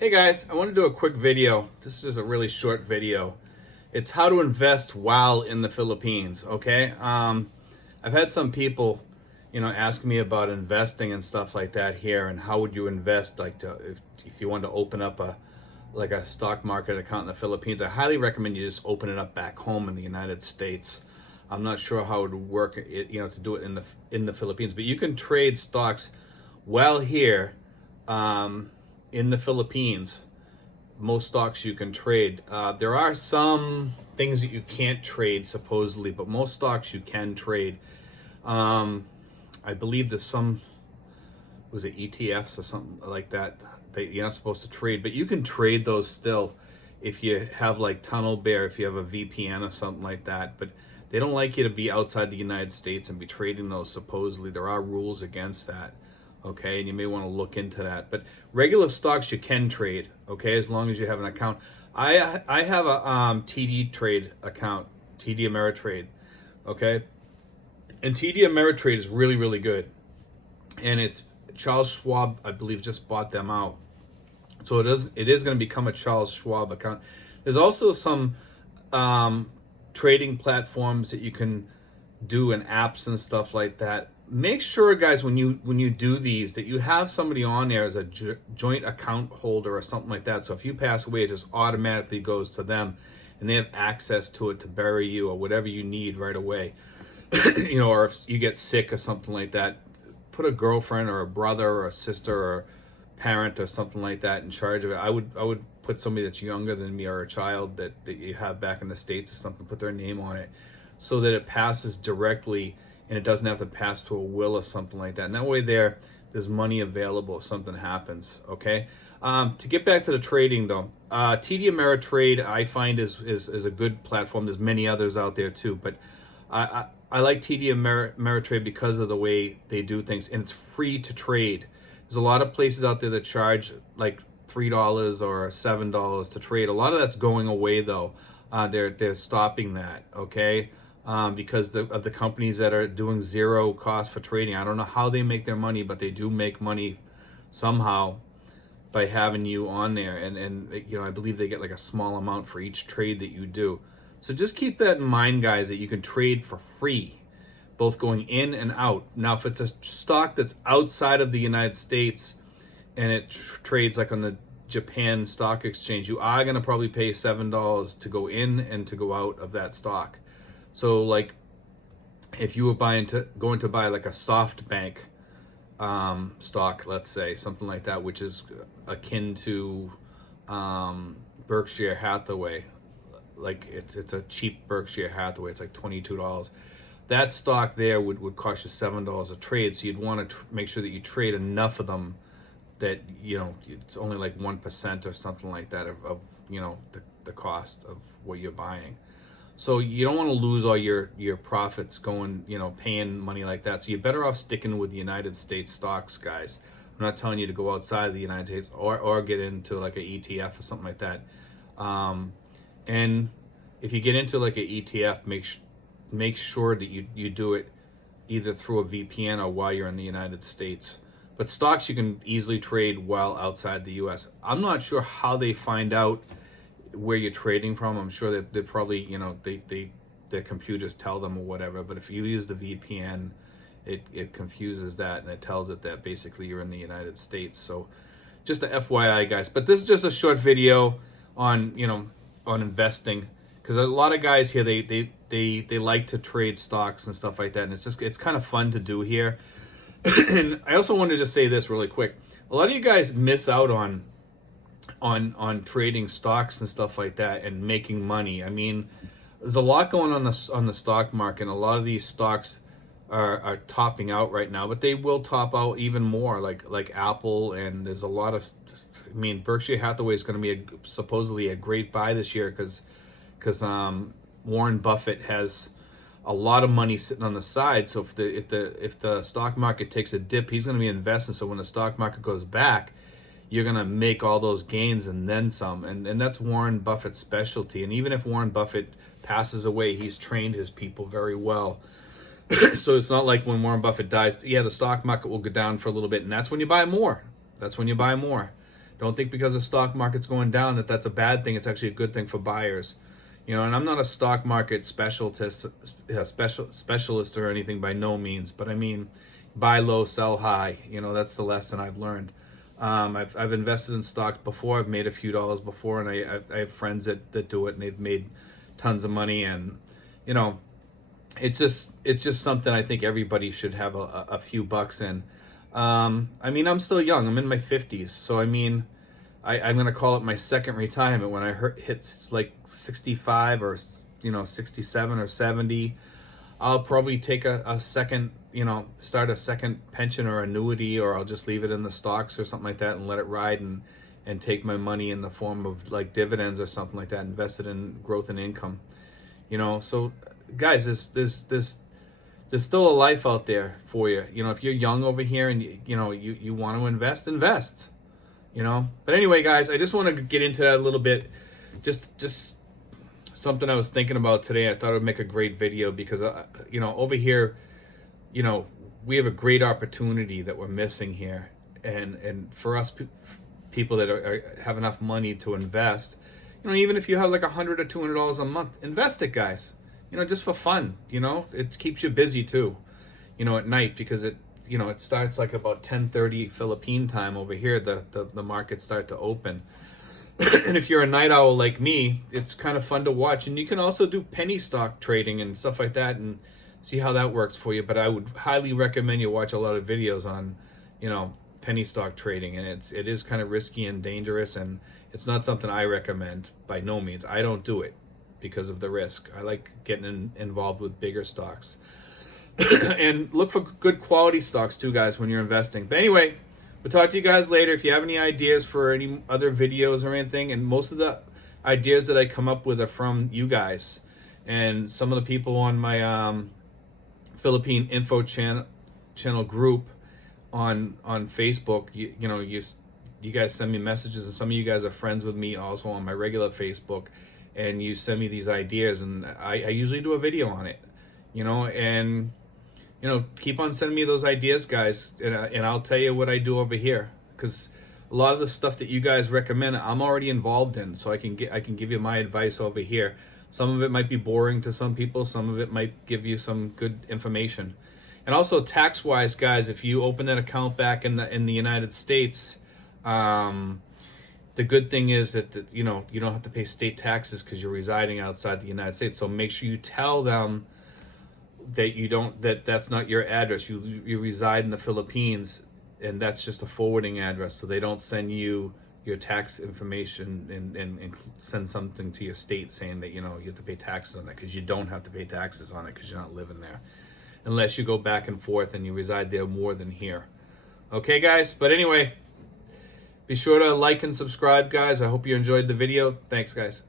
Hey guys, I want to do a quick video. This is just a really short video. It's how to invest while in the Philippines, okay? I've had some people, ask me about investing and stuff like that here, and how would you invest, like if you wanted to open up a stock market account in the Philippines. I highly recommend you just open it up back home in the United States. I'm not sure how it would work, to do it in the Philippines, but you can trade stocks while here. In the Philippines, most stocks you can trade. There are some things that you can't trade supposedly, but most stocks you can trade. I believe there's some, was it ETFs or something like that that you're not supposed to trade, but you can trade those still if you have like Tunnel Bear, if you have a VPN or something like that. But they don't like you to be outside the United States and be trading those supposedly. There are rules against that. Okay, and you may want to look into that. But regular stocks you can trade, okay, as long as you have an account. I have a TD Trade account, TD Ameritrade, okay? And TD Ameritrade is really, really good. And it's Charles Schwab, I believe, just bought them out. So it is going to become a Charles Schwab account. There's also some trading platforms that you can do and apps and stuff like that. Make sure, guys, when you do these, that you have somebody on there as a joint account holder or something like that. So if you pass away, it just automatically goes to them, and they have access to it to bury you or whatever you need right away. Or if you get sick or something like that, put a girlfriend or a brother or a sister or a parent or something like that in charge of it. I would put somebody that's younger than me or a child that you have back in the States or something, put their name on it so that it passes directly, and it doesn't have to pass to a will or something like that. And that way there's money available if something happens, okay? To get back to the trading though, TD Ameritrade I find is a good platform. There's many others out there too, but I like TD Ameritrade because of the way they do things, and it's free to trade. There's a lot of places out there that charge like $3 or $7 to trade. A lot of that's going away though. They're stopping that, okay? Because of the companies that are doing zero cost for trading. I don't know how they make their money, but they do make money somehow by having you on there. And I believe they get like a small amount for each trade that you do. So just keep that in mind, guys, that you can trade for free, both going in and out. Now, if it's a stock that's outside of the United States and it trades like on the Japan Stock Exchange, you are going to probably pay $7 to go in and to go out of that stock. So like if you were going to buy like a SoftBank stock, let's say, something like that, which is akin to Berkshire Hathaway, like it's a cheap Berkshire Hathaway, it's like $22. That stock there would cost you $7 a trade. So you'd want to make sure that you trade enough of them that it's only like 1% or something like that of the cost of what you're buying. So you don't want to lose all your profits going, paying money like that. So you're better off sticking with the United States stocks, guys. I'm not telling you to go outside of the United States or get into like an ETF or something like that. And if you get into like an ETF, make sure that you do it either through a VPN or while you're in the United States. But stocks you can easily trade while outside the US. I'm not sure how they find out where you're trading from. I'm sure that they probably, their computers tell them or whatever. But if you use the VPN, it confuses that, and it tells it that basically you're in the United States. So just a FYI, guys. But this is just a short video on investing, because a lot of guys here they like to trade stocks and stuff like that, and it's kind of fun to do here. And I also wanted to just say this really quick. A lot of you guys miss out on trading stocks and stuff like that and making money. I mean, there's a lot going on the stock market, and a lot of these stocks are topping out right now, but they will top out even more, like Apple. And there's a lot of, Berkshire Hathaway is going to be supposedly a great buy this year because Warren Buffett has a lot of money sitting on the side. So if the stock market takes a dip, he's going to be investing. So when the stock market goes back, you're going to make all those gains and then some. And that's Warren Buffett's specialty. And even if Warren Buffett passes away, he's trained his people very well. So it's not like when Warren Buffett dies, the stock market will go down for a little bit, and that's when you buy more. Don't think because the stock market's going down that that's a bad thing. It's actually a good thing for buyers. You know, and I'm not a stock market specialist or anything by no means, but I mean, buy low, sell high. You know, that's the lesson I've learned. I've invested in stocks before. I've made a few dollars before, and I have friends that do it, and they've made tons of money. And you know, it's just something I think everybody should have a few bucks in. I mean, I'm still young. I'm in my 50s, so I mean, I'm gonna call it my second retirement when I hit like 65 or 67 or 70. I'll probably take a second, start a second pension or annuity, or I'll just leave it in the stocks or something like that and let it ride and take my money in the form of like dividends or something like that, invest it in growth and income. So guys, there's still a life out there for you. If you're young over here and you want to invest. But anyway, guys, I just want to get into that a little bit. Just something I was thinking about today. I thought it would make a great video because, over here, we have a great opportunity that we're missing here. And for us people that have enough money to invest, even if you have like $100 or $200 a month, invest it, guys. Just for fun. It keeps you busy too, at night, because it starts like about 10:30 Philippine time over here. The markets start to open. And if you're a night owl like me, it's kind of fun to watch. And you can also do penny stock trading and stuff like that and see how that works for you. But I would highly recommend you watch a lot of videos on, penny stock trading. And it is kind of risky and dangerous, and it's not something I recommend by no means. I don't do it because of the risk. I like getting involved with bigger stocks. And look for good quality stocks too, guys, when you're investing. But anyway, we'll talk to you guys later. If you have any ideas for any other videos or anything, and most of the ideas that I come up with are from you guys and some of the people on my Philippine info channel group on Facebook. You guys send me messages, and some of you guys are friends with me also on my regular Facebook, and you send me these ideas, and I usually do a video on it, and keep on sending me those ideas, guys, and I'll tell you what I do over here, because a lot of the stuff that you guys recommend, I'm already involved in, so I can give you my advice over here. Some of it might be boring to some people, some of it might give you some good information. And also tax-wise, guys, if you open an account back in the United States, the good thing is that you don't have to pay state taxes because you're residing outside the United States. So make sure you tell them that that's not your address. You reside in the Philippines, and that's just a forwarding address. So they don't send you your tax information and send something to your state saying that you have to pay taxes on that, because you don't have to pay taxes on it because you're not living there, unless you go back and forth and you reside there more than here. Okay, guys? But anyway, be sure to like and subscribe, guys. I hope you enjoyed the video. Thanks, guys.